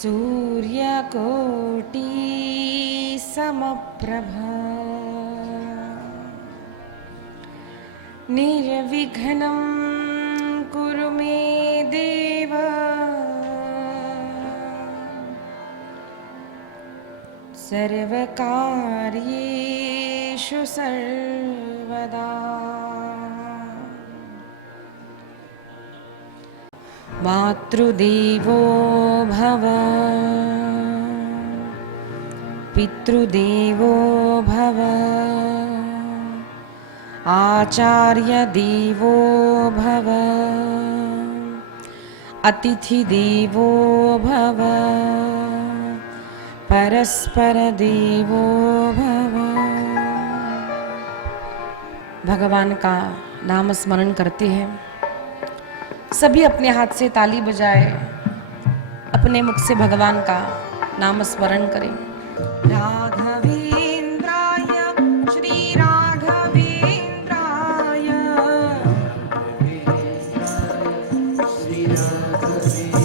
सूर्यकोटि समप्रभा निर्विघ्नं कुरु मे देव सर्वकार्येषु सर्वदा। मातृदेवो भव पितृदेवो भव आचार्यदेवो भव अतिथिदेवो भव परस्परदेवो भव। भगवान का नाम स्मरण करते हैं। सभी अपने हाथ से ताली बजाए, अपने मुख से भगवान का नाम स्मरण करें। राघवेंद्राय श्री राघवेंद्राय राघवेंद्राय श्री राघवेंद्राय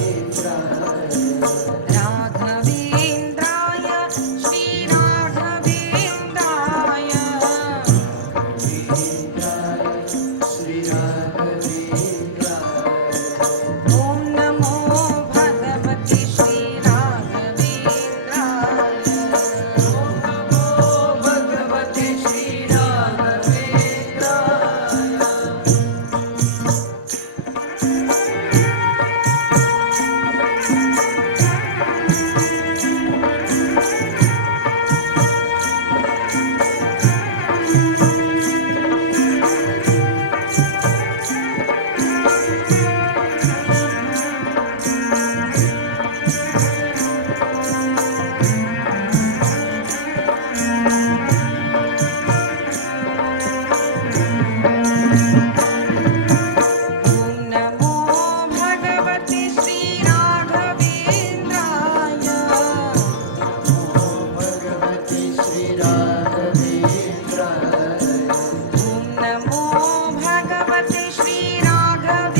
ओम नमो भगवते श्री राघवेंद्राय ओम नमो भगवते श्री राघवेंद्राय। ओम नमो भगवते श्री राघवेंद्राय ओम नमो भगवते श्री राघवेंद्राय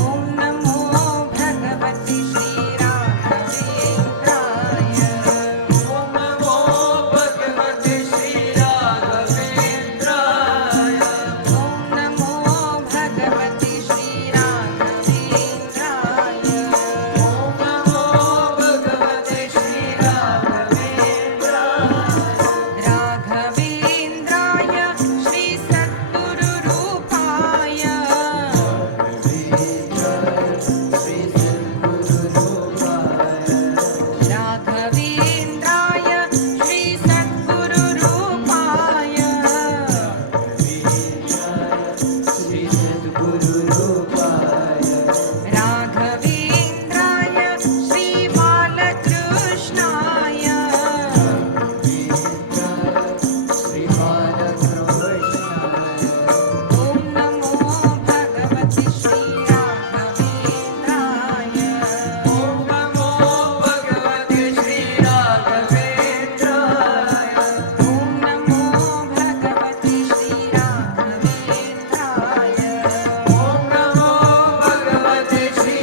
ओम नमो भगवते श्री राघवेंद्राय ओम नमो भगवते श्री राघवेंद्राय ओम नमो भगवते श्री राघवेंद्राय ओम नमो भगवते श्री राघवेंद्राय। राघवेंद्राय श्री सद्गुरु रूपाय राघवेंद्राय श्री सद्गुरु रूपाय राघवेंद्राय श्री बालकृष्णाय ओम नमो भगवते श्री राघवेंद्राय ओम नमो भगवते श्री राघवेंद्राय ओम नमो भगवते श्री राघवेंद्राय ओम नमो भगवते श्री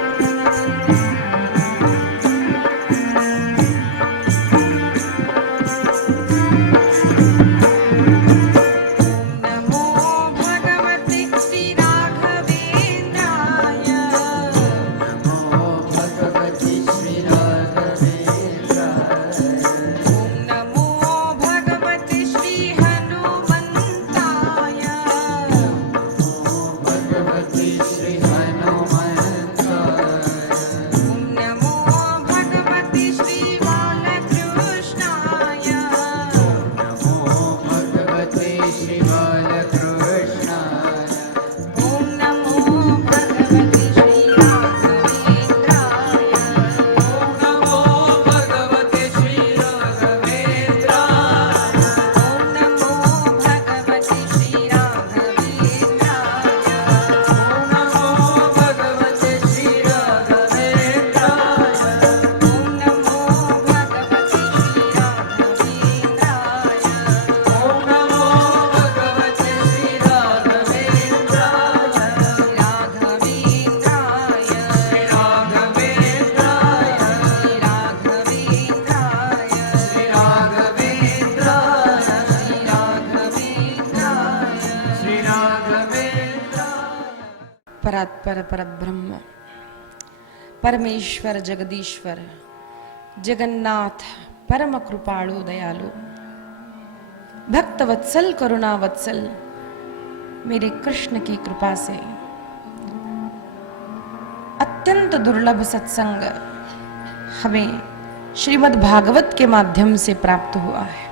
ओम नमो भगवते श्री राघवेंद्राय ओम नमो भगवते श्री हनुमन्ताय ओम नमो भगवते श्री बालकृष्णाय ओम नमो भगवते श्री राघवेंद्राय ओम नमो भगवते श्री राघवेंद्राय ओम नमो भगवते श्री राघवेंद्राय ओम नमो परात्पर परब्रह्म परमेश्वर जगदीश्वर जगन्नाथ परम कृपाळु दयालु भक्त वत्सल करुणा वत्सल मेरे कृष्ण की कृपा से अत्यंत दुर्लभ सत्संग हमें श्रीमद् भागवत के माध्यम से प्राप्त हुआ है।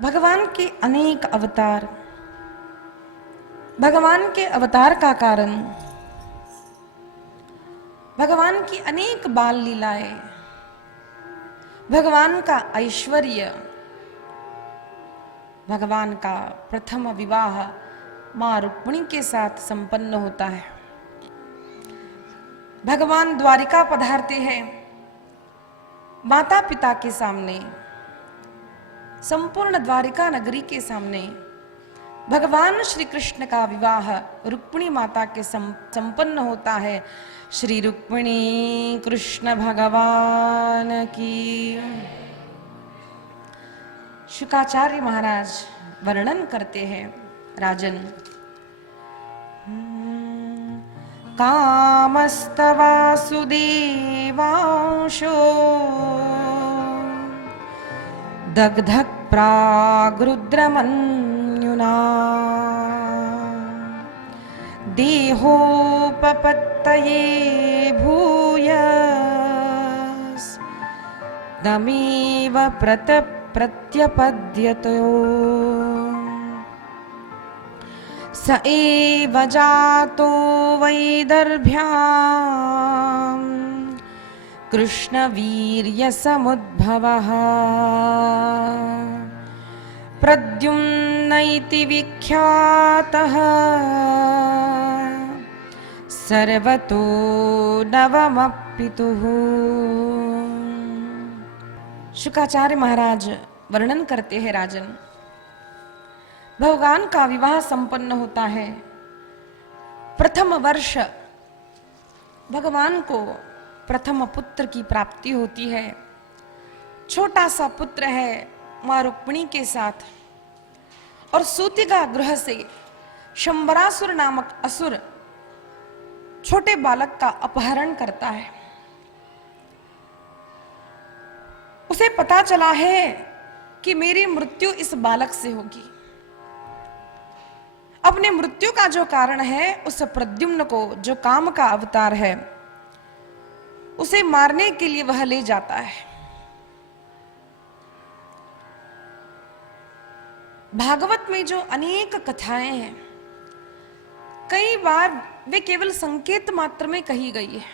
भगवान के अनेक अवतार, भगवान के अवतार का कारण, भगवान की अनेक बाल लीलाएं, भगवान का ऐश्वर्य, भगवान का प्रथम विवाह मां रुक्मिणी के साथ संपन्न होता है। भगवान द्वारिका पधारते हैं, माता पिता के सामने, संपूर्ण द्वारिका नगरी के सामने भगवान श्री कृष्ण का विवाह रुक्मिणी माता के संपन्न होता है। श्री रुक्मिणी कृष्ण भगवान की। शुकाचार्य महाराज वर्णन करते हैं, राजन कामस्तवासुदेवांशो दग्धः प्रागरुद्रमन्युना देहोपपत्तये भूयस्तमेव प्रत्यपद्यतो स एव जातो वैदर्भ्यां कृष्णवीर्यसमुद्भवः प्रद्युम्न इति विख्यातः सर्वतो नवमपितुः। शुकाचार्य महाराज वर्णन करते हैं, राजन भगवान का विवाह संपन्न होता है। प्रथम वर्ष भगवान को प्रथम पुत्र की प्राप्ति होती है। छोटा सा पुत्र है मां रुक्मिणी के साथ, और सूतिका गृह से शंबरासुर नामक असुर छोटे बालक का अपहरण करता है। उसे पता चला है कि मेरी मृत्यु इस बालक से होगी। अपने मृत्यु का जो कारण है उस प्रद्युम्न को, जो काम का अवतार है, उसे मारने के लिए वह ले जाता है। भागवत में जो अनेक कथाएं हैं, कई बार वे केवल संकेत मात्र में कही गई है।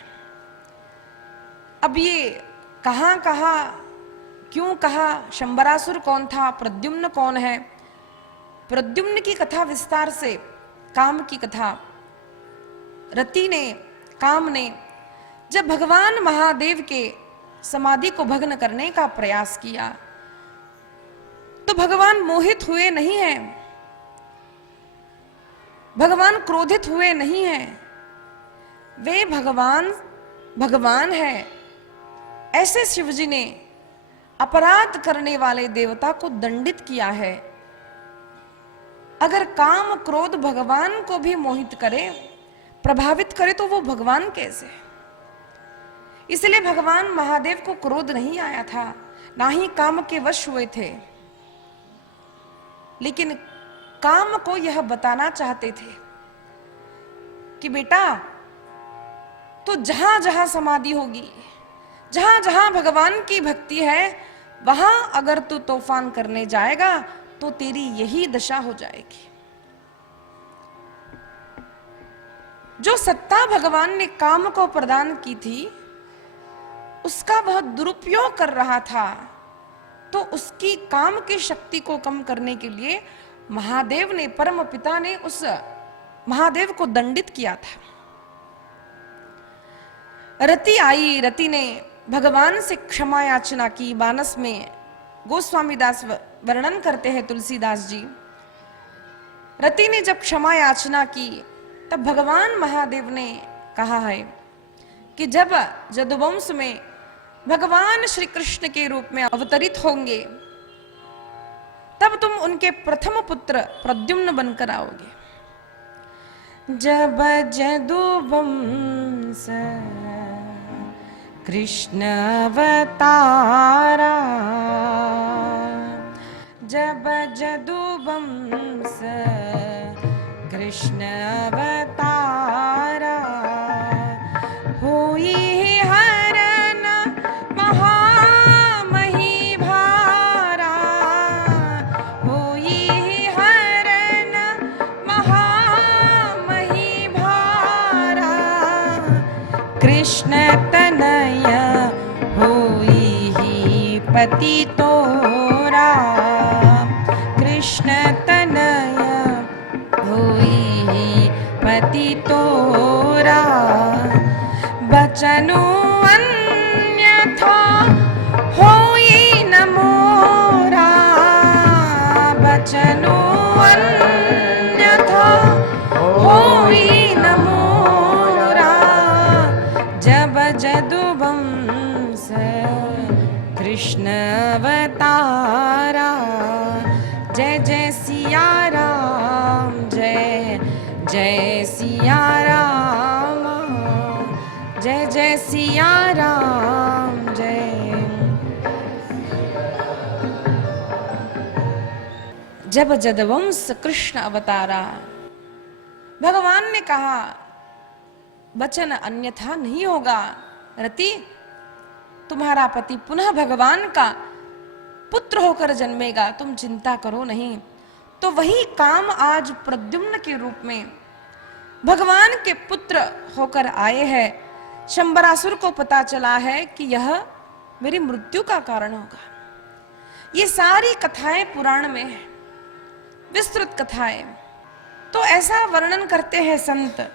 अब ये कहां कहा, क्यों कहा, शंबरासुर कौन था, प्रद्युम्न कौन है, प्रद्युम्न की कथा विस्तार से, काम की कथा, रति ने, काम ने जब भगवान महादेव के समाधि को भग्न करने का प्रयास किया तो भगवान मोहित हुए नहीं हैं, भगवान क्रोधित हुए नहीं हैं। वे भगवान है। ऐसे शिवजी ने अपराध करने वाले देवता को दंडित किया है। अगर काम क्रोध भगवान को भी मोहित करे, प्रभावित करे, तो वो भगवान कैसे? इसलिए भगवान महादेव को क्रोध नहीं आया था, ना ही काम के वश हुए थे, लेकिन काम को यह बताना चाहते थे कि बेटा, तो जहां जहां समाधि होगी, जहां जहां भगवान की भक्ति है, वहां अगर तू तूफान करने जाएगा तो तेरी यही दशा हो जाएगी। जो सत्ता भगवान ने काम को प्रदान की थी, उसका वह दुरुपयोग कर रहा था, तो उसकी काम की शक्ति को कम करने के लिए महादेव ने, परम पिता ने उस महादेव को दंडित किया था। रति आई, रति ने भगवान से क्षमा याचना की। मानस में गोस्वामी दास वर्णन करते हैं, तुलसीदास जी, रति ने जब क्षमा याचना की तब भगवान महादेव ने कहा है कि जब जदुवंश में भगवान श्री कृष्ण के रूप में अवतरित होंगे, तब तुम उनके प्रथम पुत्र प्रद्युम्न बनकर आओगे। जब जदुवंश कृष्ण अवतारा, जब जदुवंश कृष्ण अवतारा, हुई हरण महामही भारा, हुई हरण महामही भारा, कृष्ण तनय होई ही पति तोरा, कृष्ण तनय होई ही पति तोरा, बचनु अन्यथा होई न मोरा, बचनु अन्यथा होई न मोरा, जब जदुवंश कृष्ण अवतारा। जय जय सिया राम, जय जय सिया राम, जय जय सिया राम, जय। जब जदुवंश कृष्ण अवतारा, भगवान ने कहा वचन अन्यथा नहीं होगा। रति, तुम्हारा पति पुनः भगवान का पुत्र होकर जन्मेगा, तुम चिंता करो नहीं। तो वही काम आज प्रद्युम्न के रूप में भगवान के पुत्र होकर आए हैं। शंबरासुर को पता चला है कि यह मेरी मृत्यु का कारण होगा। ये सारी कथाएं पुराण में है, विस्तृत कथाएं। तो ऐसा वर्णन करते हैं संत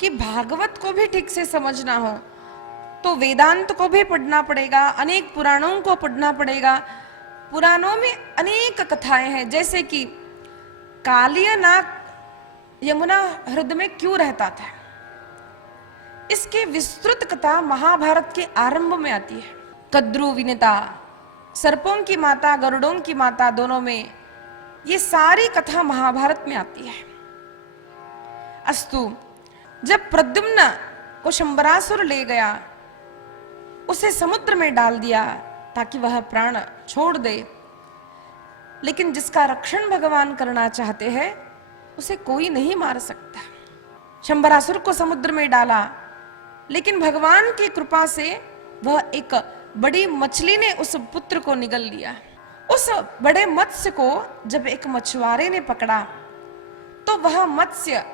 कि भागवत को भी ठीक से समझना हो तो वेदांत को भी पढ़ना पड़ेगा, अनेक पुराणों को पढ़ना पड़ेगा। पुराणों में अनेक कथाएं हैं, जैसे कि कालिय नाग यमुना हृदय में क्यों रहता था, इसकी विस्तृत कथा महाभारत के आरंभ में आती है। कद्रु विनिता, सर्पों की माता, गरुड़ों की माता, दोनों में ये सारी कथा महाभारत में आती है। अस्तु, जब प्रद्युम्न को शंबरासुर ले गया, उसे समुद्र में डाल दिया ताकि वह प्राण छोड़ दे, लेकिन जिसका रक्षण भगवान करना चाहते हैं उसे कोई नहीं मार सकता। शंबरासुर को समुद्र में डाला, लेकिन भगवान की कृपा से वह एक बड़ी मछली ने उस पुत्र को निगल लिया। उस बड़े मत्स्य को जब एक मछुआरे ने पकड़ा तो वह मत्स्य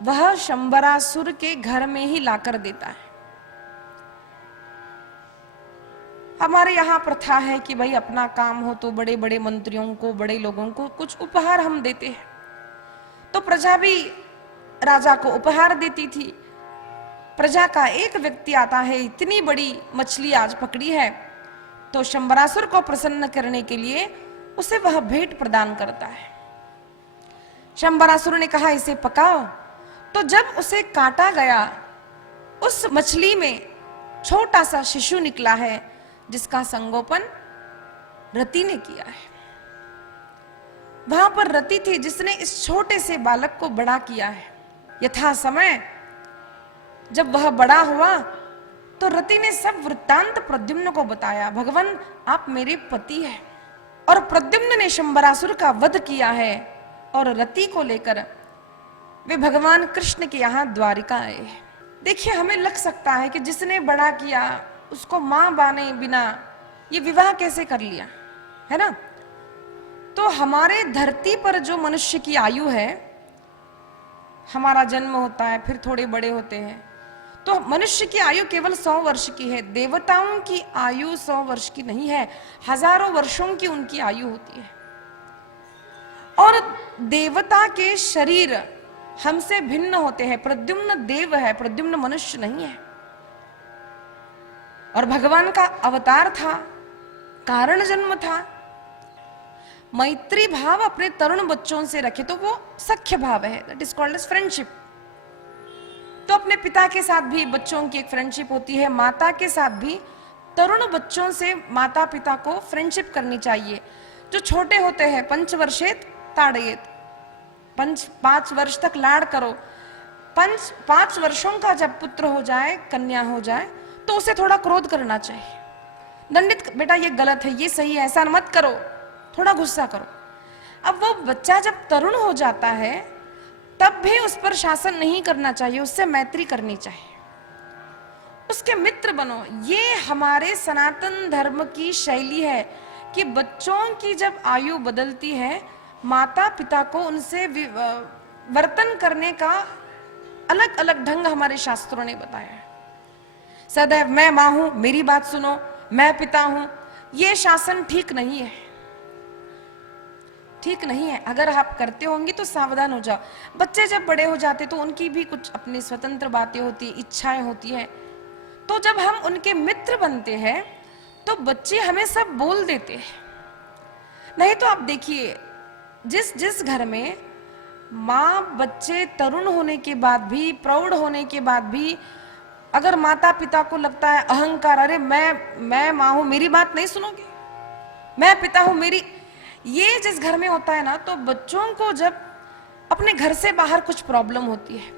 वह शंबरासुर के घर में ही लाकर देता है। हमारे यहाँ प्रथा है कि भाई अपना काम हो तो बड़े बड़े मंत्रियों को, बड़े लोगों को कुछ उपहार हम देते हैं। तो प्रजा भी राजा को उपहार देती थी। प्रजा का एक व्यक्ति आता है, इतनी बड़ी मछली आज पकड़ी है, तो शंबरासुर को प्रसन्न करने के लिए उसे वह भेंट प्रदान करता है। शंबरासुर ने कहा इसे पकाओ। तो जब उसे काटा गया, उस मछली में छोटा सा शिशु निकला है जिसका संगोपन रति ने किया है। वहां पर रति थी जिसने इस छोटे से बालक को बड़ा किया है। यथा समय जब वह बड़ा हुआ तो रति ने सब वृत्तांत प्रद्युम्न को बताया। भगवान, आप मेरे पति हैं। और प्रद्युम्न ने शंबरासुर का वध किया है और रति को लेकर वे भगवान कृष्ण के यहाँ द्वारिका आए। देखिए, हमें लग सकता है कि जिसने बड़ा किया उसको मां बाने बिना ये विवाह कैसे कर लिया, है ना। तो हमारे धरती पर जो मनुष्य की आयु है, हमारा जन्म होता है, फिर थोड़े बड़े होते हैं, तो मनुष्य की आयु केवल 100 वर्ष की है। देवताओं की आयु 100 वर्ष की नहीं है, हजारों वर्षों की उनकी आयु होती है। और देवता के शरीर हमसे भिन्न होते हैं। प्रद्युम्न देव है, प्रद्युम्न मनुष्य नहीं है। और भगवान का अवतार था, कारण जन्म था। मैत्री भाव अपने तरुण बच्चों से रखे तो वो सख्य भाव है, that is called as friendship. तो अपने पिता के साथ भी बच्चों की एक फ्रेंडशिप होती है, माता के साथ भी तरुण बच्चों से माता पिता को फ्रेंडशिप करनी चाहिए। जो छोटे होते हैं, पंचवर्षेत ताड़येत, 5 वर्ष तक लाड़ करो, पांच वर्षों का जब पुत्र हो जाए, कन्या हो जाए, तो उसे थोड़ा क्रोध करना चाहिए, दंडित, बेटा ये गलत है, ये सही है, ऐसा मत करो, थोड़ा गुस्सा करो। अब वो बच्चा जब तरुण हो जाता है तब भी उस पर शासन नहीं करना चाहिए, उससे मैत्री करनी चाहिए, उसके मित्र बनो। ये हमारे सनातन धर्म की शैली है कि बच्चों की जब आयु बदलती है, माता पिता को उनसे वर्तन करने का अलग अलग ढंग हमारे शास्त्रों ने बताया है। सदैव मैं मां हूं, मेरी बात सुनो, मैं पिता हूं, ये शासन ठीक नहीं है, ठीक नहीं है। अगर आप करते होंगे तो सावधान हो जाओ। बच्चे जब बड़े हो जाते तो उनकी भी कुछ अपनी स्वतंत्र बातें होती, इच्छाएं होती है, तो जब हम उनके मित्र बनते हैं तो बच्चे हमें सब बोल देते हैं। नहीं तो आप देखिए, जिस जिस घर में माँ बच्चे तरुण होने के बाद भी, प्रौढ़ होने के बाद भी, अगर माता पिता को लगता है अहंकार, अरे मैं माँ हूं, मेरी बात नहीं सुनोगे, मैं पिता हूं, मेरी, ये जिस घर में होता है ना, तो बच्चों को जब अपने घर से बाहर कुछ प्रॉब्लम होती है,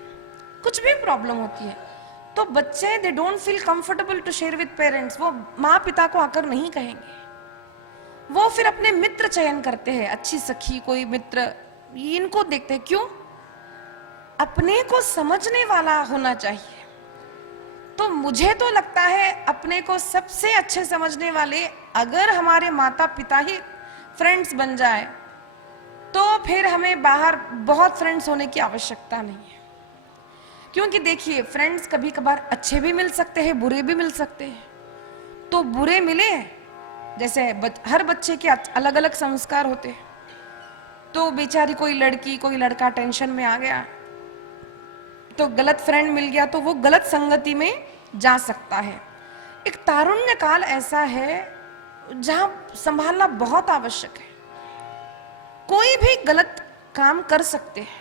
कुछ भी प्रॉब्लम होती है, तो बच्चे they don't feel comfortable to share with parents. वो माँ पिता को आकर नहीं कहेंगे, वो फिर अपने मित्र चयन करते हैं, अच्छी सखी, कोई मित्र, इनको देखते हैं। क्यों? अपने को समझने वाला होना चाहिए। तो मुझे तो लगता है अपने को सबसे अच्छे समझने वाले अगर हमारे माता पिता ही फ्रेंड्स बन जाए तो फिर हमें बाहर बहुत फ्रेंड्स होने की आवश्यकता नहीं है। क्योंकि देखिए, फ्रेंड्स कभी कभार अच्छे भी मिल सकते हैं, बुरे भी मिल सकते हैं। तो बुरे मिले, जैसे हर बच्चे के अलग अलग संस्कार होते हैं, तो बेचारी कोई लड़की कोई लड़का टेंशन में आ गया तो गलत फ्रेंड मिल गया, तो वो गलत संगति में जा सकता है। एक तारुण्य काल ऐसा है जहां संभालना बहुत आवश्यक है। कोई भी गलत काम कर सकते हैं,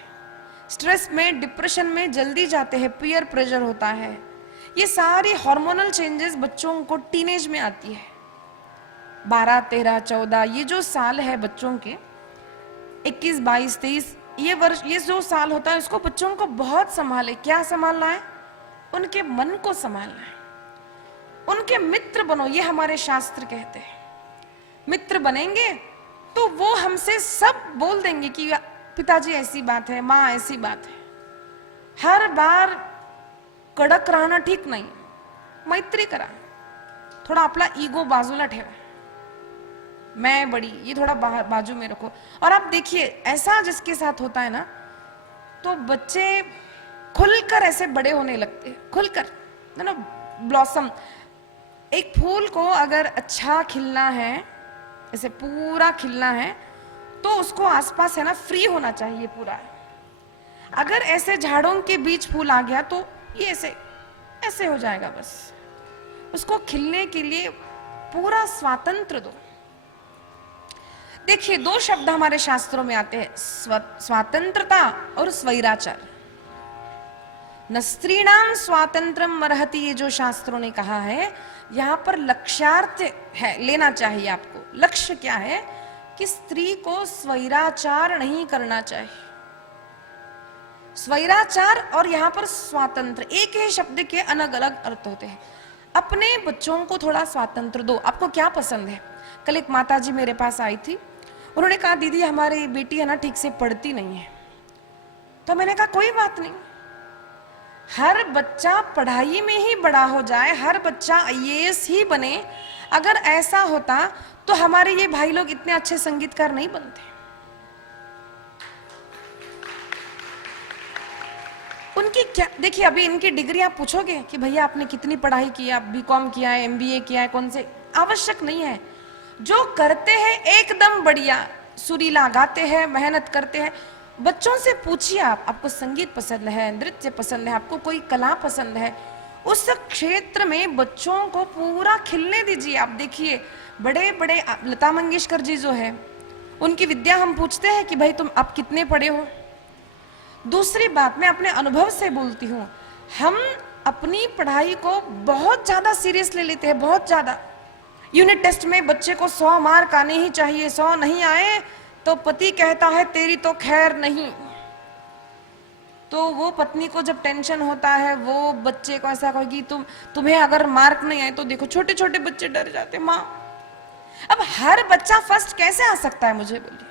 स्ट्रेस में, डिप्रेशन में जल्दी जाते हैं, पीयर प्रेशर होता है, ये सारी हार्मोनल चेंजेस बच्चों को टीनेज में आती है। 12, 13, 14 ये जो साल है बच्चों के, 21, 22, 23 ये वर्ष, ये जो साल होता है, उसको बच्चों को बहुत संभाले। क्या संभालना है? उनके मन को संभालना है। उनके मित्र बनो, ये हमारे शास्त्र कहते हैं। मित्र बनेंगे तो वो हमसे सब बोल देंगे कि पिताजी ऐसी बात है, माँ ऐसी बात है। हर बार कडक राहणं ठीक नाही, मैत्री करा, थोड़ा अपना ईगो बाजूला ठेवा, मैं बड़ी, ये थोड़ा बाजू में रखो। और आप देखिए, ऐसा जिसके साथ होता है ना, तो बच्चे खुलकर ऐसे बड़े होने लगते हैं, खुलकर, है ना, ब्लॉसम। एक फूल को अगर अच्छा खिलना है, ऐसे पूरा खिलना है, तो उसको आसपास है ना फ्री होना चाहिए पूरा। अगर ऐसे झाड़ों के बीच फूल आ गया तो ये ऐसे ऐसे हो जाएगा। बस उसको खिलने के लिए पूरा स्वातंत्र दो। देखिए, दो शब्द हमारे शास्त्रों में आते हैं, स्वातंत्रता और स्वैराचार। न स्त्रीणाम स्वातंत्रम अर्हति, ये जो शास्त्रों ने कहा है, यहां पर लक्ष्यार्थ है, लेना चाहिए आपको। लक्ष्य क्या है? कि स्त्री को स्वैराचार नहीं करना चाहिए। स्वैराचार और यहां पर स्वातंत्र, एक ही शब्द के अलग अलग अर्थ होते हैं। अपने बच्चों को थोड़ा स्वातंत्र दो। आपको क्या पसंद है? कल एक माताजी मेरे पास आई थी, उन्होंने कहा, दीदी हमारी बेटी है ना ठीक से पढ़ती नहीं है। तो मैंने कहा कोई बात नहीं, हर बच्चा पढ़ाई में ही बड़ा हो जाए, हर बच्चा आईएएस ही बने। अगर ऐसा होता तो हमारे ये भाई लोग इतने अच्छे संगीतकार नहीं बनते। उनकी क्या, देखिए अभी इनकी डिग्री आप पूछोगे कि भैया आपने कितनी पढ़ाई की, आप बीकॉम किया है, एमबीए किया है, कौन से, आवश्यक नहीं है। जो करते हैं एकदम बढ़िया, सुरीला गाते हैं, मेहनत करते हैं। बच्चों से पूछिए आप, आपको संगीत पसंद है, नृत्य पसंद है, आपको कोई कला पसंद है, उस क्षेत्र में बच्चों को पूरा खिलने दीजिए। आप देखिए, बड़े बड़े लता मंगेशकर जी जो है, उनकी विद्या हम पूछते हैं कि भाई तुम आप कितने पढ़े हो। दूसरी बात, मैं अपने अनुभव से बोलती हूँ, हम अपनी पढ़ाई को बहुत ज्यादा सीरियस ले लेते हैं, बहुत ज्यादा। यूनिट टेस्ट में बच्चे को 100 मार्क आने ही चाहिए, 100 नहीं आए तो पति कहता है तेरी तो खैर नहीं। तो वो पत्नी को जब टेंशन होता है वो बच्चे को ऐसा कहेगी तुम्हें अगर मार्क नहीं आए तो देखो, छोटे छोटे बच्चे डर जाते माँ। अब हर बच्चा फर्स्ट कैसे आ सकता है मुझे बोलिए?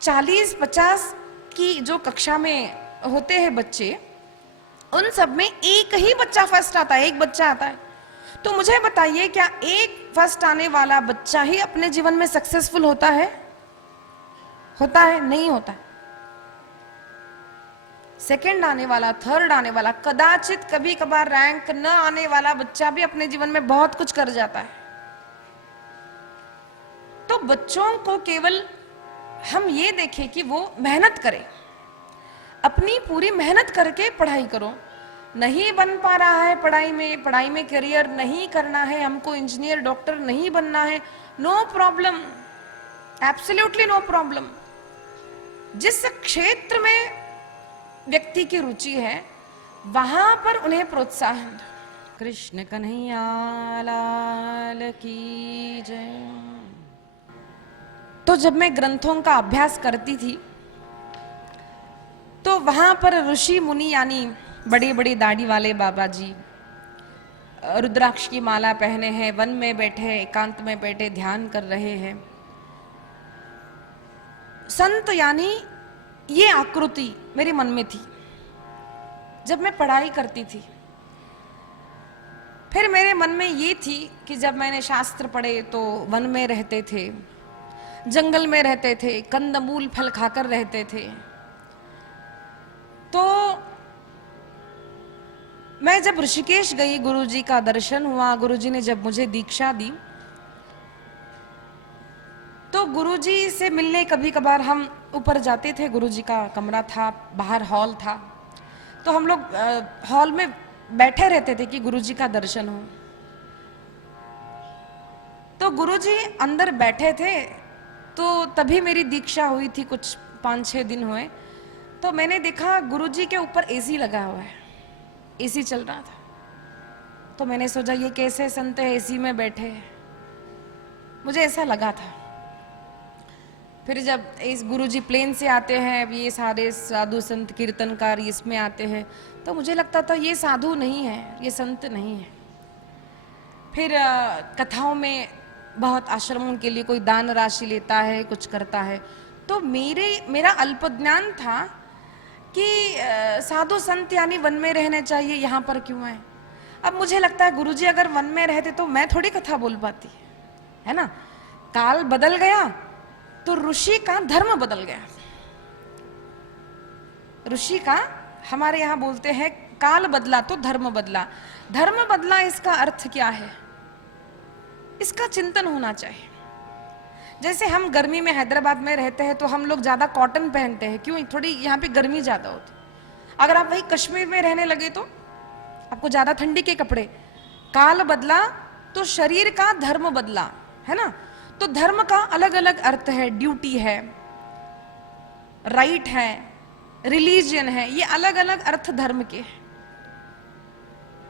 40-50 की जो कक्षा में होते हैं बच्चे, उन सब में एक ही बच्चा फर्स्ट आता है, एक बच्चा आता है। तो मुझे बताइए, क्या एक फर्स्ट आने वाला बच्चा ही अपने जीवन में सक्सेसफुल होता है? होता है? नहीं होता। सेकंड आने वाला, थर्ड आने वाला, कदाचित कभी कभार रैंक न आने वाला बच्चा भी अपने जीवन में बहुत कुछ कर जाता है। तो बच्चों को केवल हम ये देखें कि वो मेहनत करे, अपनी पूरी मेहनत करके पढ़ाई करो। नहीं बन पा रहा है पढ़ाई में करियर नहीं करना है, हमको इंजीनियर डॉक्टर नहीं बनना है, no problem, absolutely no problem. जिस क्षेत्र में व्यक्ति की रुचि है वहां पर उन्हें प्रोत्साहन दो। कृष्ण कन्हैया लाल की जय। तो जब मैं ग्रंथों का अभ्यास करती थी तो वहां पर ऋषि मुनि यानी बड़ी बड़ी दाढ़ी वाले बाबा जी रुद्राक्ष की माला पहने हैं, वन में बैठे, एकांत में बैठे ध्यान कर रहे हैं। संत यानी ये आकृति मेरे मन में थी जब मैं पढ़ाई करती थी। फिर मेरे मन में ये थी कि जब मैंने शास्त्र पढ़े तो वन में रहते थे, जंगल में रहते थे, कंदमूल फल खाकर रहते थे। तो मैं जब ऋषिकेश गई, गुरुजी का दर्शन हुआ, गुरुजी ने जब मुझे दीक्षा दी तो गुरुजी से मिलने कभी कभार हम ऊपर जाते थे। गुरुजी का कमरा था, बाहर हॉल था, तो हम लोग हॉल में बैठे रहते थे कि गुरुजी का दर्शन हो। तो गुरुजी अंदर बैठे थे तो तभी मेरी दीक्षा हुई थी, कुछ 5-6 दिन हुए। तो मैंने देखा गुरुजी के ऊपर एसी लगा हुआ है, एसी चल रहा था। तो मैंने सोचा ये कैसे संत है एसी में बैठे हैं, मुझे ऐसा लगा था। फिर जब इस गुरुजी प्लेन से आते हैं, ये सारे साधु संत कीर्तनकार इसमें आते हैं, तो मुझे लगता था ये साधु नहीं है, ये संत नहीं है। फिर कथाओं में बहुत आश्रमों के लिए कोई दान राशि लेता है, कुछ करता है। तो मेरा अल्प ज्ञान था कि साधु संत यानी वन में रहने चाहिए, यहाँ पर क्यों है? अब मुझे लगता है गुरुजी अगर वन में रहते तो मैं थोड़ी कथा बोल पाती, है ना। काल बदल गया तो ऋषि का धर्म बदल गया। ऋषि का, हमारे यहाँ बोलते हैं काल बदला तो धर्म बदला। धर्म बदला, इसका अर्थ क्या है? इसका चिंतन होना चाहिए। जैसे हम गर्मी में हैदराबाद में रहते हैं तो हम लोग ज्यादा कॉटन पहनते हैं, क्यों? थोड़ी यहाँ पे गर्मी ज्यादा होती। अगर आप वही कश्मीर में रहने लगे तो आपको ज्यादा ठंडी के कपड़े। काल बदला तो शरीर का धर्म बदला, है ना। तो धर्म का अलग अलग अर्थ है, ड्यूटी है, राइट है, रिलीजियन है, ये अलग अलग अर्थ धर्म के हैं।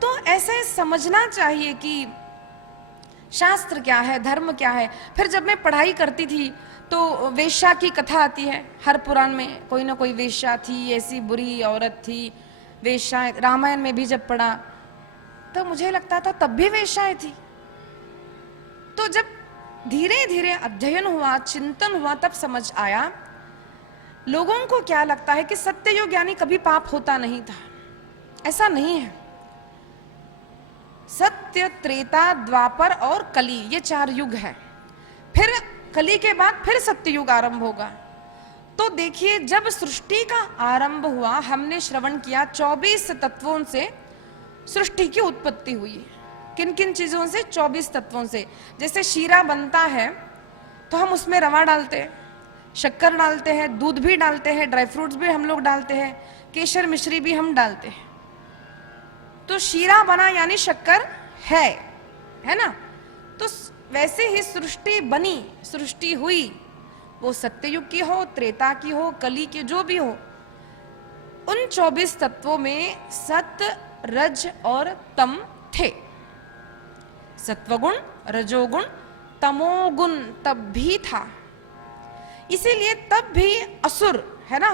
तो ऐसे समझना चाहिए कि शास्त्र क्या है, धर्म क्या है। फिर जब मैं पढ़ाई करती थी तो वेश्या की कथा आती है, हर पुराण में कोई ना कोई वेश्या थी, ऐसी बुरी औरत थी वेश्या। रामायण में भी जब पढ़ा तो मुझे लगता था तब भी वेश्याएं थी। तो जब धीरे धीरे अध्ययन हुआ, चिंतन हुआ, तब समझ आया लोगों को क्या लगता है कि सत्ययुग यानी कभी पाप होता नहीं था। ऐसा नहीं है। सत्य, त्रेता, द्वापर और कली, ये 4 युग है। फिर कली के बाद फिर सत्ययुग आरंभ होगा। तो देखिए, जब सृष्टि का आरंभ हुआ, हमने श्रवण किया 24 तत्वों से सृष्टि की उत्पत्ति हुई। किन किन चीजों से? 24 तत्वों से। जैसे शीरा बनता है तो हम उसमें रवा डालते हैं, शक्कर डालते हैं, दूध भी डालते हैं, ड्राई फ्रूट्स भी हम लोग डालते हैं, केसर मिश्री भी हम डालते हैं। तो शीरा बना यानी शक्कर है ना। तो वैसे ही सृष्टि बनी, सृष्टि हुई, वो सत्ययुग की हो, त्रेता की हो, कली की, जो भी हो। उन 24 तत्वों में सत्य, रज और तम थे। सत्वगुण, रजोगुण, तमोगुण तब भी था। इसीलिए तब भी असुर है ना,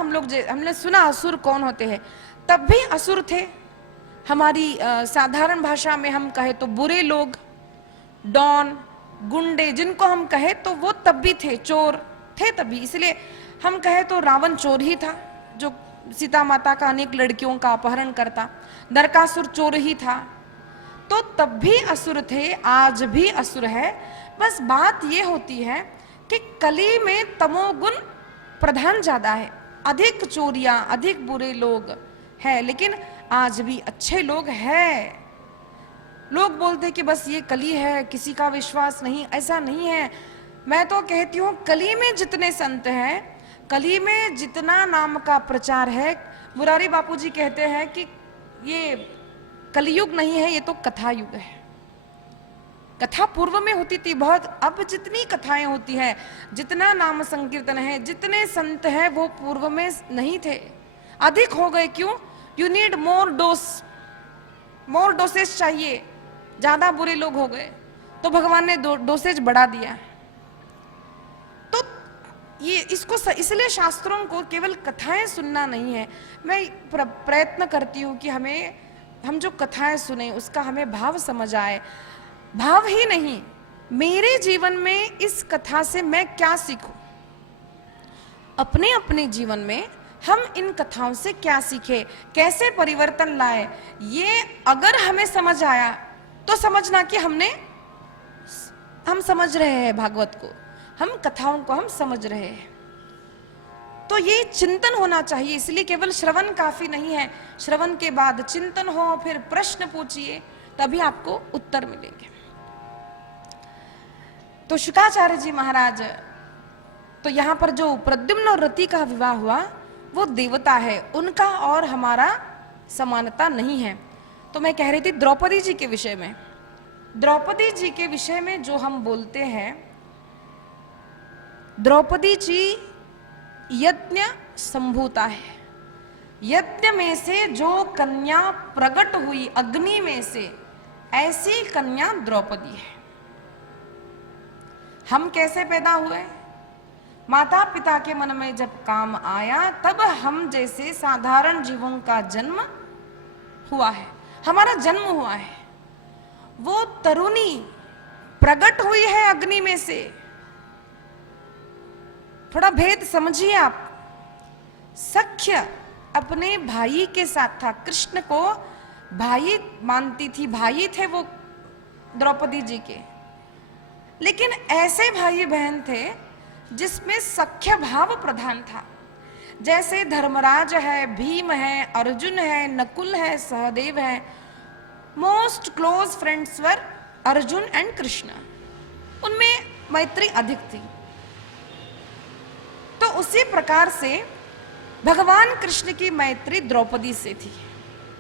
हमने सुना असुर कौन होते हैं, तब भी असुर थे। हमारी साधारण भाषा में हम कहे तो बुरे लोग, डॉन, गुंडे जिनको हम कहे तो वो तब भी थे, चोर थे तभी। इसलिए हम कहे तो रावण चोर ही था, जो सीता माता का अनेक लड़कियों का अपहरण करता। नरकासुर चोर ही था। तो तब भी असुर थे, आज भी असुर है। बस बात ये होती है कि कली में तमोगुण प्रधान ज्यादा है, अधिक चोरियां, अधिक बुरे लोग हैं, लेकिन आज भी अच्छे लोग हैं। लोग बोलते कि बस ये कली है, किसी का विश्वास नहीं, ऐसा नहीं है। मैं तो कहती हूँ कली में जितने संत हैं, कली में जितना नाम का प्रचार है, मुरारी बापूजी कहते हैं कि ये कलयुग नहीं है, ये तो कथा युग है। कथा पूर्व में होती थी बहुत, अब जितनी कथाएं होती हैं, जितना नाम संकीर्तन है, जितने संत हैं, वो पूर्व में नहीं थे, अधिक हो गए। क्यों? You need more dose, more dosage चाहिए। ज्यादा बुरे लोग हो गए तो भगवान ने डोसेज बढ़ा दिया। तो ये इसको इसलिए शास्त्रों को केवल कथाएं सुनना नहीं है। मैं प्रयत्न करती हूँ कि हम जो कथाएं सुने उसका हमें भाव समझ आए। भाव ही नहीं, मेरे जीवन में इस कथा से मैं क्या सीखूं, अपने अपने जीवन में हम इन कथाओं से क्या सीखे, कैसे परिवर्तन लाए। ये अगर हमें समझ आया तो समझना कि हम समझ रहे हैं भागवत को, हम कथाओं को हम समझ रहे हैं। तो ये चिंतन होना चाहिए। इसलिए केवल श्रवण काफी नहीं है, श्रवण के बाद चिंतन हो, फिर प्रश्न पूछिए, तभी आपको उत्तर मिलेंगे। तो शुकाचार्य जी महाराज, तो यहां पर जो प्रद्युम्न और रति का विवाह हुआ वो देवता है, उनका और हमारा समानता नहीं है। तो मैं कह रही थी द्रौपदी जी के विषय में। द्रौपदी जी के विषय में जो हम बोलते हैं, द्रौपदी जी यज्ञ संभूता है। यज्ञ में से जो कन्या प्रकट हुई अग्नि में से, ऐसी कन्या द्रौपदी है। हम कैसे पैदा हुए? माता पिता के मन में जब काम आया तब हम जैसे साधारण जीवों का जन्म हुआ है, हमारा जन्म हुआ है। वो तरुणी प्रकट हुई है अग्नि में से। थोड़ा भेद समझिए आप। सख्य अपने भाई के साथ था, कृष्ण को भाई मानती थी, भाई थे वो द्रौपदी जी के, लेकिन ऐसे भाई बहन थे जिसमें सख्य भाव प्रधान था। जैसे धर्मराज है, भीम है, अर्जुन है, नकुल है, सहदेव है। Most close friends were Arjun and Krishna. उनमें मैत्री अधिक थी। तो उसी प्रकार से भगवान कृष्ण की मैत्री द्रौपदी से थी,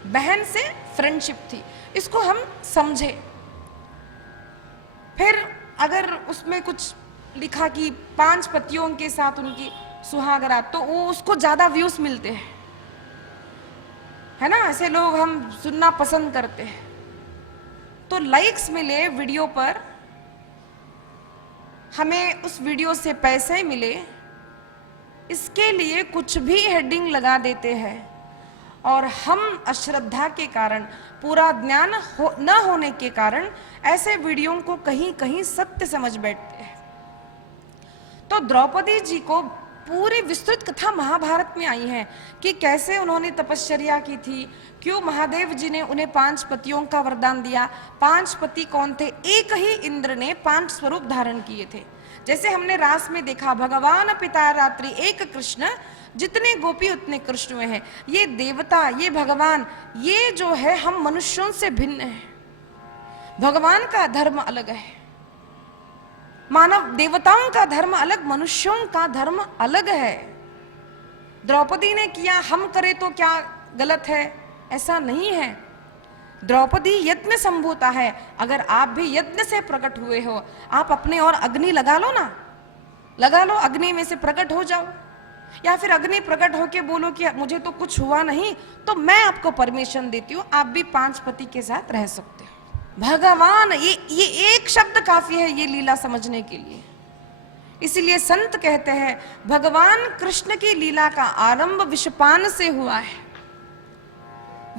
बहन से फ्रेंडशिप थी। इसको हम समझे। फिर अगर उसमें कुछ लिखा कि 5 पतियों के साथ उनकी सुहागरात, तो वो उसको ज्यादा व्यूज मिलते हैं, है ना। ऐसे लोग हम सुनना पसंद करते हैं। तो लाइक्स मिले वीडियो पर, हमें उस वीडियो से पैसे मिले, इसके लिए कुछ भी हेडिंग लगा देते हैं। और हम अश्रद्धा के कारण, पूरा ज्ञान न होने के कारण ऐसे वीडियो को कहीं कहीं सत्य समझ बैठते हैं। तो द्रौपदी जी को पूरी विस्तृत कथा महाभारत में आई है कि कैसे उन्होंने तपश्चर्या की थी, क्यों महादेव जी ने उन्हें 5 पतियों का वरदान दिया। 5 पति कौन थे? एक ही इंद्र ने 5 स्वरूप धारण किए थे। जैसे हमने रास में देखा, भगवान पिता रात्रि एक कृष्ण, जितने गोपी उतने कृष्ण हुए हैं। ये देवता, ये भगवान, ये जो है हम मनुष्यों से भिन्न है। भगवान का धर्म अलग है, मानव देवताओं का धर्म अलग, मनुष्यों का धर्म अलग है। द्रौपदी ने किया, हम करें तो क्या गलत है? ऐसा नहीं है। द्रौपदी यज्ञ संभूता है। अगर आप भी यज्ञ से प्रकट हुए हो, आप अपने और अग्नि लगा लो ना, लगा लो, अग्नि में से प्रकट हो जाओ। या फिर अग्नि प्रकट होके बोलो कि मुझे तो कुछ हुआ नहीं, तो मैं आपको परमिशन देती हूं, आप भी 5 पति के साथ रह सकते हो। भगवान, ये एक शब्द काफी है ये लीला समझने के लिए। इसीलिए संत कहते हैं भगवान कृष्ण की लीला का आरंभ विषपान से हुआ है।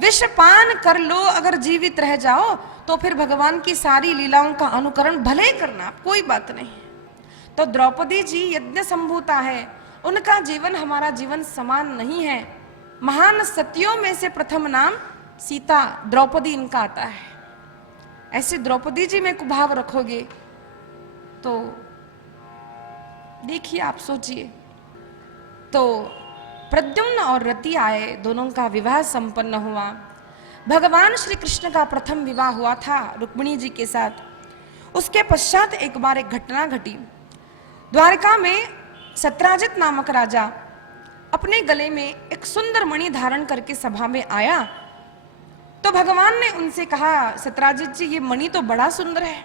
विषपान कर लो अगर जीवित रह जाओ तो फिर भगवान की सारी लीलाओं का अनुकरण भले ही करना, कोई बात नहीं। तो द्रौपदी जी यज्ञ संभूता है, उनका जीवन हमारा जीवन समान नहीं है। महान सतियों में से प्रथम नाम सीता द्रौपदी इनका आता है। ऐसे द्रौपदी जी में कुभाव रखोगे तो देखिए, आप सोचिए। तो प्रद्युम्न और रति आए, दोनों का विवाह संपन्न हुआ। भगवान श्री कृष्ण का प्रथम विवाह हुआ था रुक्मिणी जी के साथ। उसके पश्चात एक बार एक घटना घटी। द्वारका में सत्राजित नामक राजा अपने गले में एक सुंदर मणि धारण करके सभा में आया। तो भगवान ने उनसे कहा, सत्राजित जी ये मणि तो बड़ा सुंदर है।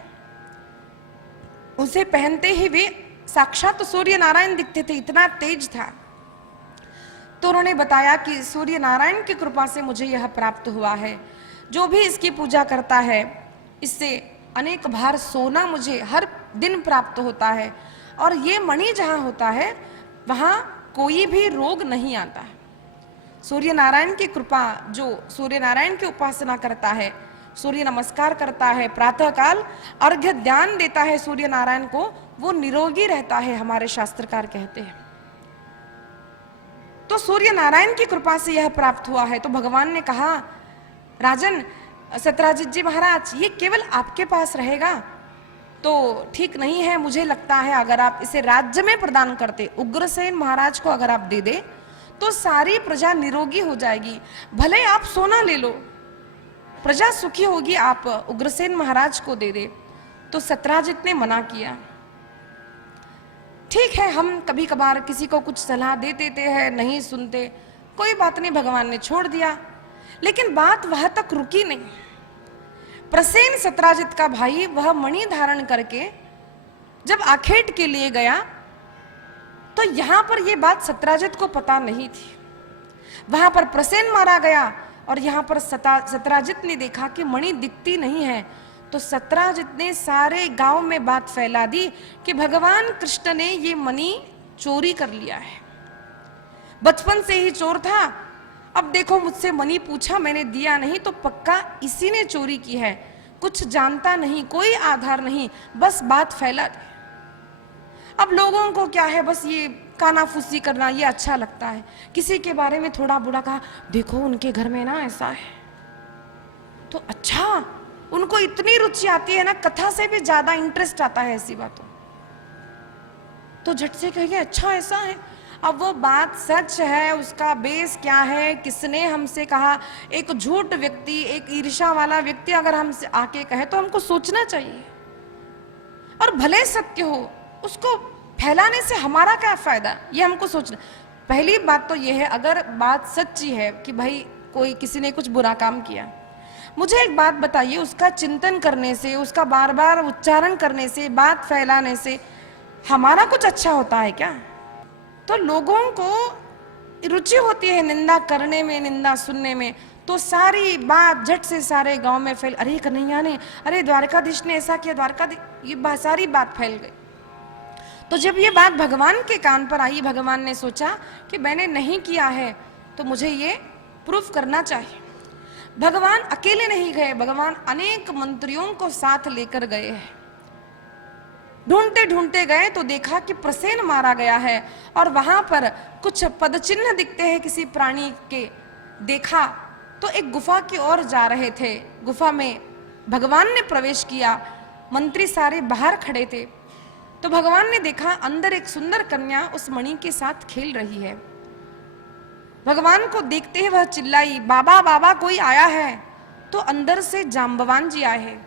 उसे पहनते ही वे साक्षात सूर्य नारायण दिखते थे, इतना तेज था। तो उन्होंने बताया कि सूर्य नारायण की कृपा से मुझे यह प्राप्त हुआ है। जो भी इसकी पूजा करता है इससे अनेक भार सोना मुझे हर दिन प्राप्त होता है, और ये मणि जहां होता है वहां कोई भी रोग नहीं आता है। सूर्य नारायण की कृपा, जो सूर्य नारायण की उपासना करता है, सूर्य नमस्कार करता है, प्रातःकाल अर्घ्य ध्यान देता है सूर्य नारायण को, वो निरोगी रहता है, हमारे शास्त्रकार कहते हैं। तो सूर्य नारायण की कृपा से यह प्राप्त हुआ है। तो भगवान ने कहा, राजन सत्राजित जी महाराज ये केवल आपके पास रहेगा तो ठीक नहीं है। मुझे लगता है अगर आप इसे राज्य में प्रदान करते, उग्रसेन महाराज को अगर आप दे दे तो सारी प्रजा निरोगी हो जाएगी। भले आप सोना ले लो, प्रजा सुखी होगी, आप उग्रसेन महाराज को दे दे। तो सत्राजित ने मना किया। ठीक है, हम कभी कभार किसी को कुछ सलाह दे देते हैं, नहीं सुनते, कोई बात नहीं, भगवान ने छोड़ दिया। लेकिन बात वहां तक रुकी नहीं। प्रसेन सत्राजित का भाई वह मणि धारण करके जब आखेट के लिए गया तो यहां पर यह बात सत्राजित को पता नहीं थी। वहां पर प्रसेन मारा गया और यहां पर सत्राजित ने देखा कि मणि दिखती नहीं है। तो सत्राजित ने सारे गांव में बात फैला दी कि भगवान कृष्ण ने ये मणि चोरी कर लिया है। बचपन से ही चोर था, अब देखो मुझसे मणि पूछा, मैंने दिया नहीं तो पक्का इसी ने चोरी की है। कुछ जानता नहीं, कोई आधार नहीं, बस बात फैला दी। अब लोगों को क्या है, बस ये कानाफूसी करना ये अच्छा लगता है। किसी के बारे में थोड़ा बुरा कहा, देखो उनके घर में ना ऐसा है, तो अच्छा उनको इतनी रुचि आती है ना, कथा से भी ज्यादा इंटरेस्ट आता है ऐसी बातों। तो झट से कहेंगे अच्छा ऐसा है। अब वो बात सच है, उसका बेस क्या है, किसने हमसे कहा। एक झूठ व्यक्ति, एक ईर्ष्या वाला व्यक्ति अगर हमसे आके कहे तो हमको सोचना चाहिए, और भले सत्य हो उसको फैलाने से हमारा क्या फायदा, ये हमको सोचना। पहली बात तो ये है, अगर बात सच्ची है कि भाई कोई किसी ने कुछ बुरा काम किया, मुझे एक बात बताइए, उसका चिंतन करने से, उसका बार बार उच्चारण करने से, बात फैलाने से हमारा कुछ अच्छा होता है क्या? तो लोगों को रुचि होती है निंदा करने में, निंदा सुनने में, तो सारी बात झट से सारे गांव में फैल, अरे कन्हैया ने, अरे द्वारकाधीश ने ऐसा किया, ये सारी बात फैल गई। तो जब ये बात भगवान के कान पर आई, भगवान ने सोचा कि मैंने नहीं किया है तो मुझे ये प्रूफ करना चाहिए। भगवान अकेले नहीं गए, भगवान अनेक मंत्रियों को साथ लेकर गए हैं। ढूंढते ढूंढते गए तो देखा कि प्रसेन मारा गया है, और वहां पर कुछ पदचिन्ह दिखते हैं किसी प्राणी के। देखा तो एक गुफा की ओर जा रहे थे। गुफा में भगवान ने प्रवेश किया, मंत्री सारे बाहर खड़े थे। तो भगवान ने देखा अंदर एक सुंदर कन्या उस मणि के साथ खेल रही है। भगवान को देखते ही वह चिल्लाई, बाबा बाबा कोई आया है। तो अंदर से जाम्बवान जी आए हैं,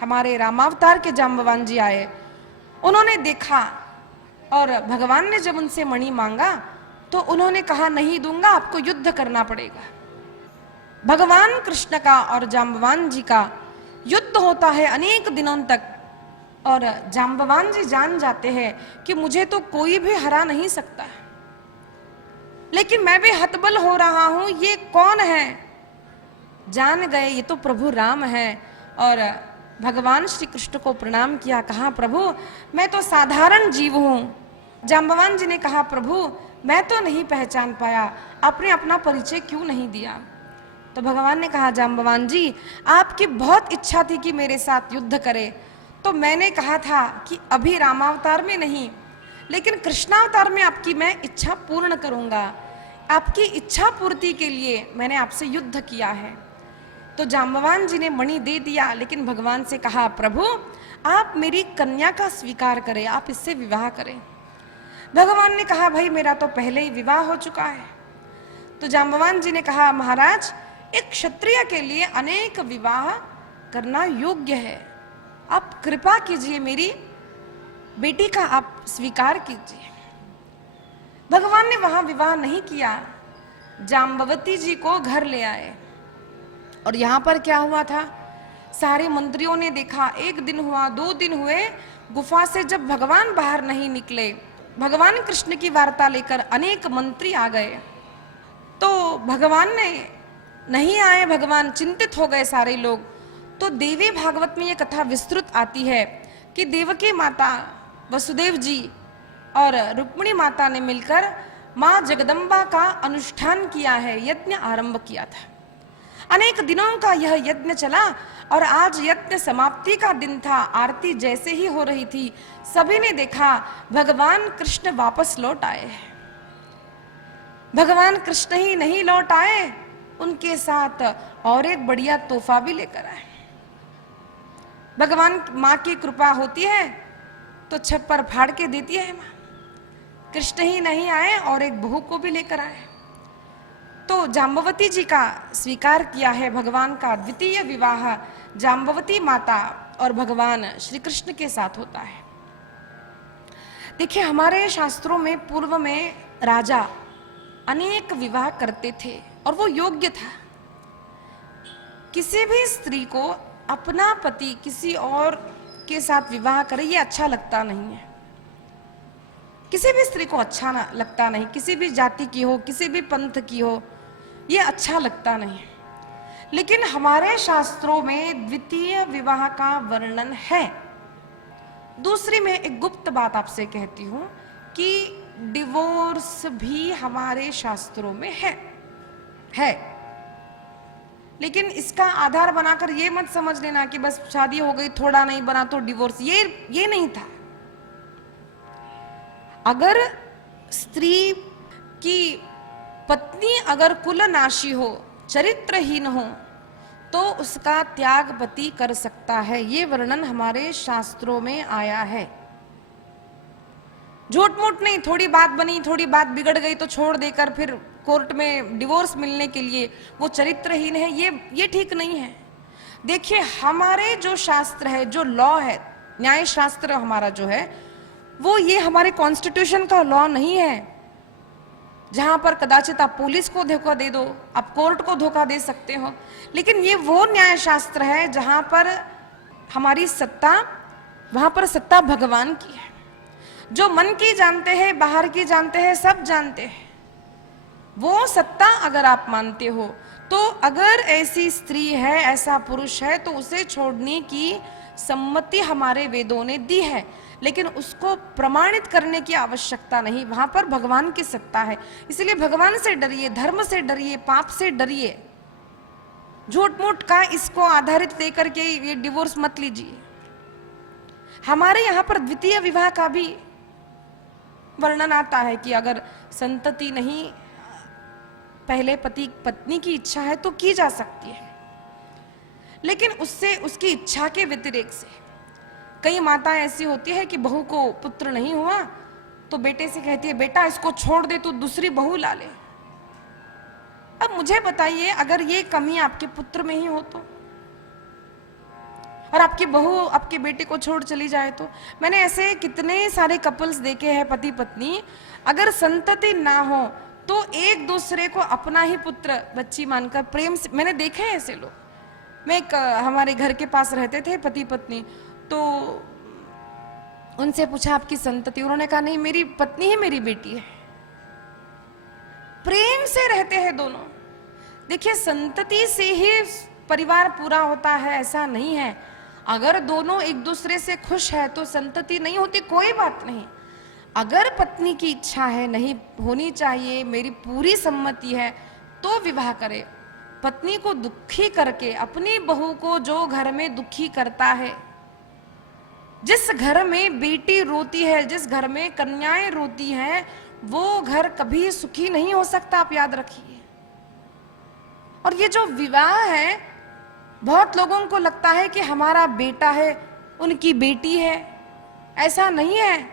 हमारे रामावतार के जाम्बवान जी आए। उन्होंने देखा और भगवान ने जब उनसे मणि मांगा तो उन्होंने कहा नहीं दूंगा, आपको युद्ध करना पड़ेगा। भगवान कृष्ण का और जाम्बवान जी का युद्ध होता है अनेक दिनों तक, और जाम्बवान जी जान जाते हैं कि मुझे तो कोई भी हरा नहीं सकता, लेकिन मैं भी हतबल हो रहा हूं, ये कौन है? जान गए ये तो प्रभु राम है। और भगवान श्री कृष्ण को प्रणाम किया, कहा प्रभु मैं तो साधारण जीव हूं, जाम्बवान जी ने कहा, प्रभु मैं तो नहीं पहचान पाया, आपने अपना परिचय क्यों नहीं दिया? तो भगवान ने कहा, जाम्बवान जी आपकी बहुत इच्छा थी कि मेरे साथ युद्ध करे, तो मैंने कहा था कि अभी रामावतार में नहीं, लेकिन कृष्णावतार में आपकी मैं इच्छा पूर्ण करूंगा। आपकी इच्छा पूर्ति के लिए मैंने आपसे युद्ध किया है। तो जाम्बवान जी ने मणि दे दिया, लेकिन भगवान से कहा, प्रभु आप मेरी कन्या का स्वीकार करें, आप इससे विवाह करें। भगवान ने कहा, भाई मेरा तो पहले ही विवाह हो चुका है। तो जाम्बवान जी ने कहा, महाराज एक क्षत्रिय के लिए अनेक विवाह करना योग्य है, आप कृपा कीजिए, मेरी बेटी का आप स्वीकार कीजिए। भगवान ने वहां विवाह नहीं किया, जाम्बवती जी को घर ले आए। और यहां पर क्या हुआ था, सारे मंत्रियों ने देखा, एक दिन हुआ, 2 दिन हुए, गुफा से जब भगवान बाहर नहीं निकले, भगवान कृष्ण की वार्ता लेकर अनेक मंत्री आ गए, तो भगवान ने नहीं आए, भगवान चिंतित हो गए सारे लोग। तो देवी भागवत में ये कथा विस्तृत आती है कि देवकी माता, वसुदेव जी और रुक्मिणी माता ने मिलकर माँ जगदम्बा का अनुष्ठान किया है, यज्ञ आरंभ किया था। अनेक दिनों का यह यज्ञ चला और आज यज्ञ समाप्ति का दिन था। आरती जैसे ही हो रही थी, सभी ने देखा भगवान कृष्ण वापस लौट आए हैं। भगवान कृष्ण ही नहीं लौट आए, उनके साथ और एक बढ़िया तोहफा भी लेकर आए। भगवान माँ की कृपा होती है तो छप्पर फाड़ के देती है माँ। कृष्ण ही नहीं आए और एक बहू को भी लेकर आए। तो जाम्बवती जी का स्वीकार किया है। भगवान का द्वितीय विवाह जाम्बवती माता और भगवान श्री कृष्ण के साथ होता है। देखिए, हमारे शास्त्रों में पूर्व में राजा अनेक विवाह करते थे और वो योग्य था। किसी भी स्त्री को अपना पति किसी और के साथ विवाह करे, ये अच्छा लगता नहीं है। किसी भी स्त्री को अच्छा ना लगता नहीं, किसी भी जाति की हो, किसी भी पंथ की हो, ये अच्छा लगता नहीं। लेकिन हमारे शास्त्रों में द्वितीय विवाह का वर्णन है। दूसरी मैं एक गुप्त बात आपसे कहती हूं कि डिवोर्स भी हमारे शास्त्रों में है। लेकिन इसका आधार बनाकर ये मत समझ लेना कि बस शादी हो गई, थोड़ा नहीं बना तो डिवोर्स, ये नहीं था। अगर स्त्री की पत्नी अगर कुलनाशी हो, चरित्रहीन हो, तो उसका त्याग पति कर सकता है। ये वर्णन हमारे शास्त्रों में आया है। झूठ मूठ नहीं, थोड़ी बात बनी, थोड़ी बात बिगड़ गई तो छोड़ देकर फिर कोर्ट में डिवोर्स मिलने के लिए वो चरित्रहीन है, ये ठीक नहीं है। देखिए, हमारे जो शास्त्र है, जो लॉ है, न्याय शास्त्र हमारा जो है, वो ये हमारे कॉन्स्टिट्यूशन का लॉ नहीं है जहां पर कदाचित आप पुलिस को धोखा दे दो, आप कोर्ट को धोखा दे सकते हो। लेकिन ये वो न्याय शास्त्र है जहां पर हमारी सत्ता, वहां पर सत्ता भगवान की है। जो मन की जानते हैं, बाहर की जानते हैं, सब जानते हैं। वो सत्ता अगर आप मानते हो तो अगर ऐसी स्त्री है, ऐसा पुरुष है, तो उसे छोड़ने की सम्मति हमारे वेदों ने दी है। लेकिन उसको प्रमाणित करने की आवश्यकता नहीं, वहां पर भगवान की सत्ता है। इसलिए भगवान से डरिए, धर्म से डरिए, पाप से डरिए। झूठ मूठ का इसको आधारित लेकर के ये डिवोर्स मत लीजिए। हमारे यहाँ पर द्वितीय विवाह का भी वर्णन आता है कि अगर संतति नहीं, पहले पति पत्नी की इच्छा है तो की जा सकती है, लेकिन उससे उसकी इच्छा के व्यतिरेक से। कई माता ऐसी होती है कि बहू को पुत्र नहीं हुआ तो बेटे से कहती है, बेटा इसको छोड़ दे, तू दूसरी बहू ला ले। अब मुझे बताइए, अगर ये कमी आपके पुत्र में ही हो तो, और आपकी बहू आपके बेटे को छोड़ चली जाए तो। मैंने ऐसे कितने सारे कपल्स देखे हैं, पति पत्नी, अगर संतति ना हो तो एक दूसरे को अपना ही पुत्र बच्ची मानकर प्रेम से, मैंने देखे हैं ऐसे लोग। मैं एक हमारे घर के पास रहते थे पति पत्नी, तो उनसे पूछा आपकी संतति, उन्होंने कहा नहीं, मेरी पत्नी ही मेरी बेटी है। प्रेम से रहते हैं दोनों। देखिए, संतति से ही परिवार पूरा होता है ऐसा नहीं है। अगर दोनों एक दूसरे से खुश है तो संतति नहीं होती, कोई बात नहीं। अगर पत्नी की इच्छा है, नहीं होनी चाहिए, मेरी पूरी सम्मति है, तो विवाह करे। पत्नी को दुखी करके, अपनी बहू को जो घर में दुखी करता है, जिस घर में बेटी रोती है, जिस घर में कन्याएं रोती हैं, वो घर कभी सुखी नहीं हो सकता, आप याद रखिए। और ये जो विवाह है, बहुत लोगों को लगता है कि हमारा बेटा है, उनकी बेटी है। ऐसा नहीं है।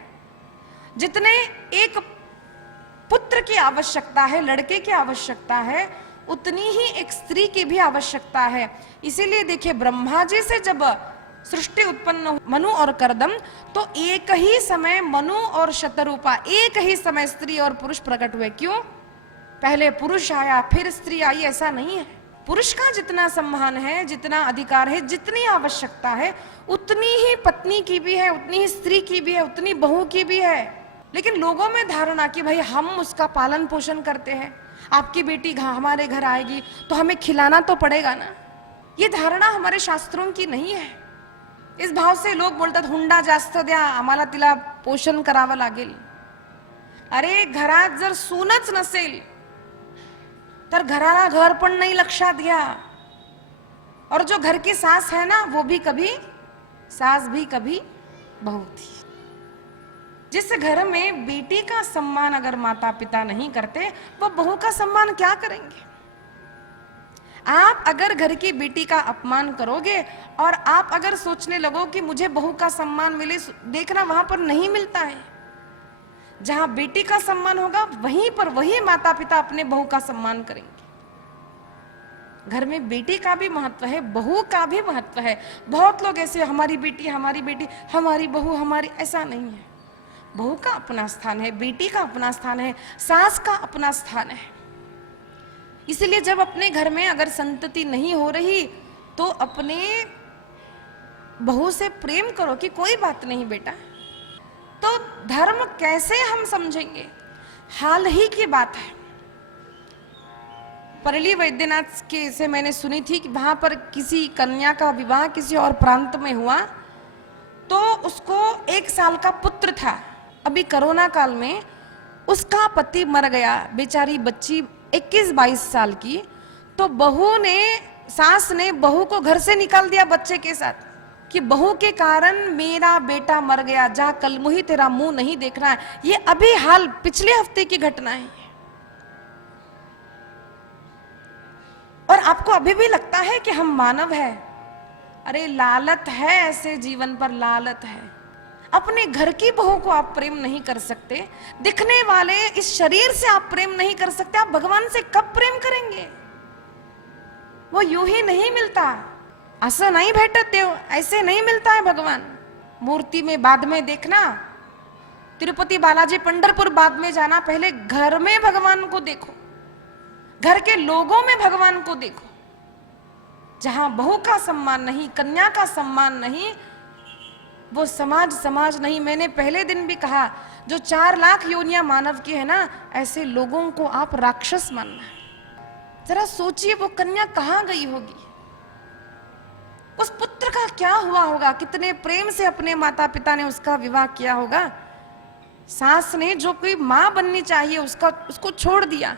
जितने एक पुत्र की आवश्यकता है, लड़के की आवश्यकता है, उतनी ही एक स्त्री की भी आवश्यकता है। इसीलिए देखिए, ब्रह्मा जी से जब सृष्टि उत्पन्न हुई, मनु और करदम, तो एक ही समय मनु और शतरूपा, एक ही समय स्त्री और पुरुष प्रकट हुए। क्यों? पहले पुरुष आया फिर स्त्री आई, ऐसा नहीं है। पुरुष का जितना सम्मान है, जितना अधिकार है, जितनी आवश्यकता है, उतनी ही पत्नी की भी है, उतनी ही स्त्री की भी है, उतनी बहू की भी है। लेकिन लोगों में धारणा कि भाई हम उसका पालन पोषण करते हैं, आपकी बेटी हमारे घर आएगी तो हमें खिलाना तो पड़ेगा ना। ये धारणा हमारे शास्त्रों की नहीं है। इस भाव से लोग बोलतात हुंडा जास्त द्या, आम्हाला तिला पोषण करावं लागेल। अरे घरात जर सूनच नसेल तर घराला घर पण नहीं लक्षात घ्या। और जो घर की सास है ना, वो भी कभी सास भी कभी बहू थी। जिस घर में बेटी का सम्मान अगर माता पिता नहीं करते, वो बहू का सम्मान क्या करेंगे? आप अगर घर की बेटी का अपमान करोगे और आप अगर सोचने लगो कि मुझे बहू का सम्मान मिले, देखना वहां पर नहीं मिलता है। जहां बेटी का सम्मान होगा, वहीं पर वही माता पिता अपने बहू का सम्मान करेंगे। घर में बेटी का भी महत्व है, बहू का भी महत्व है। बहुत लोग ऐसे, हमारी बेटी, हमारी बेटी, हमारी बहू, हमारी, ऐसा नहीं है। बहू का अपना स्थान है, बेटी का अपना स्थान है, सास का अपना स्थान है। इसलिए जब अपने घर में अगर संतति नहीं हो रही, तो अपने बहू से प्रेम करो कि कोई बात नहीं बेटा। तो धर्म कैसे हम समझेंगे? हाल ही की बात है, परली वैद्यनाथ के से मैंने सुनी थी कि वहां पर किसी कन्या का विवाह किसी और प्रांत में हुआ, तो उसको 1 साल का पुत्र था। अभी कोरोना काल में उसका पति मर गया, बेचारी बच्ची 21-22 साल की। तो बहू ने, सास ने बहू को घर से निकाल दिया बच्चे के साथ कि बहू के कारण मेरा बेटा मर गया, जा कल मुही तेरा मुंह नहीं देखना है। ये अभी हाल पिछले हफ्ते की घटना है। और आपको अभी भी लगता है कि हम मानव है? अरे लालत है, ऐसे जीवन पर लालत है। अपने घर की बहू को आप प्रेम नहीं कर सकते, दिखने वाले इस शरीर से आप प्रेम नहीं कर सकते, आप भगवान से कब प्रेम करेंगे? वो यूं ही नहीं मिलता, ऐसा नहीं भेटत देव, ऐसे नहीं मिलता है भगवान। मूर्ति में बाद में देखना, तिरुपति बालाजी पंढरपुर बाद में जाना, पहले घर में भगवान को देखो, घर के लोगों में भगवान को देखो। जहां बहू का सम्मान नहीं, कन्या का सम्मान नहीं, वो समाज समाज नहीं। मैंने पहले दिन भी कहा, जो 4 लाख योनियां मानव की है ना, ऐसे लोगों को आप राक्षस मानना। जरा सोचिए वो कन्या कहां गई होगी, उस पुत्र का क्या हुआ होगा, कितने प्रेम से अपने माता पिता ने उसका विवाह किया होगा। सास ने जो कोई मां बननी चाहिए उसको छोड़ दिया,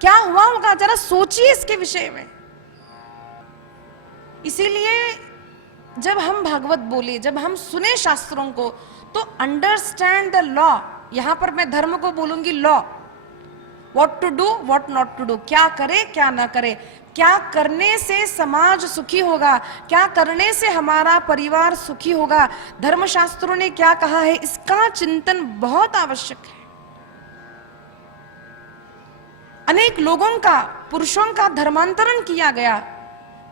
क्या हुआ होगा, जरा सोचिए इसके विषय में। इसीलिए जब हम भागवत बोले, जब हम सुने शास्त्रों को, तो अंडरस्टैंड द लॉ। यहां पर मैं धर्म को बोलूंगी law, what to do, what not to do, क्या करे क्या ना करे, क्या करने से समाज सुखी होगा, क्या करने से हमारा परिवार सुखी होगा, धर्मशास्त्रों ने क्या कहा है, इसका चिंतन बहुत आवश्यक है। अनेक लोगों का, पुरुषों का धर्मांतरण किया गया,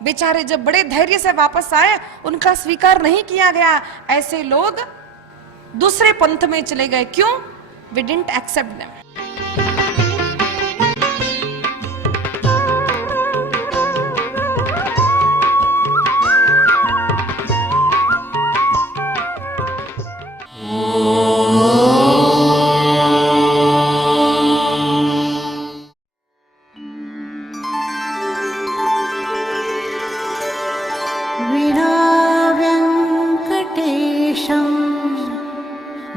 बेचारे जब बड़े धैर्य से वापस आए, उनका स्वीकार नहीं किया गया। ऐसे लोग दूसरे पंथ में चले गए। क्यों? We didn't accept them.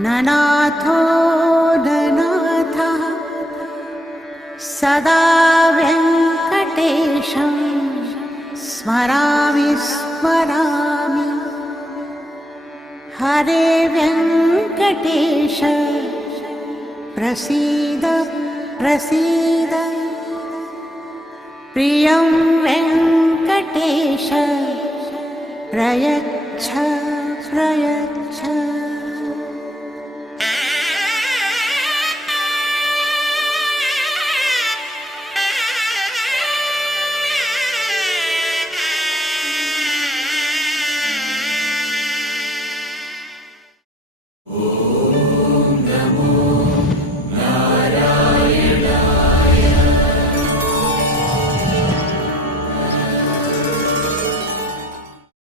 ननाथो ननाथः सदा वेङ्कटेशं स्मरामि स्मरामि। हरे वेङ्कटेश प्रसीद प्रसीद। प्रियं वेङ्कटेश प्रयच्छ प्रयच्छ।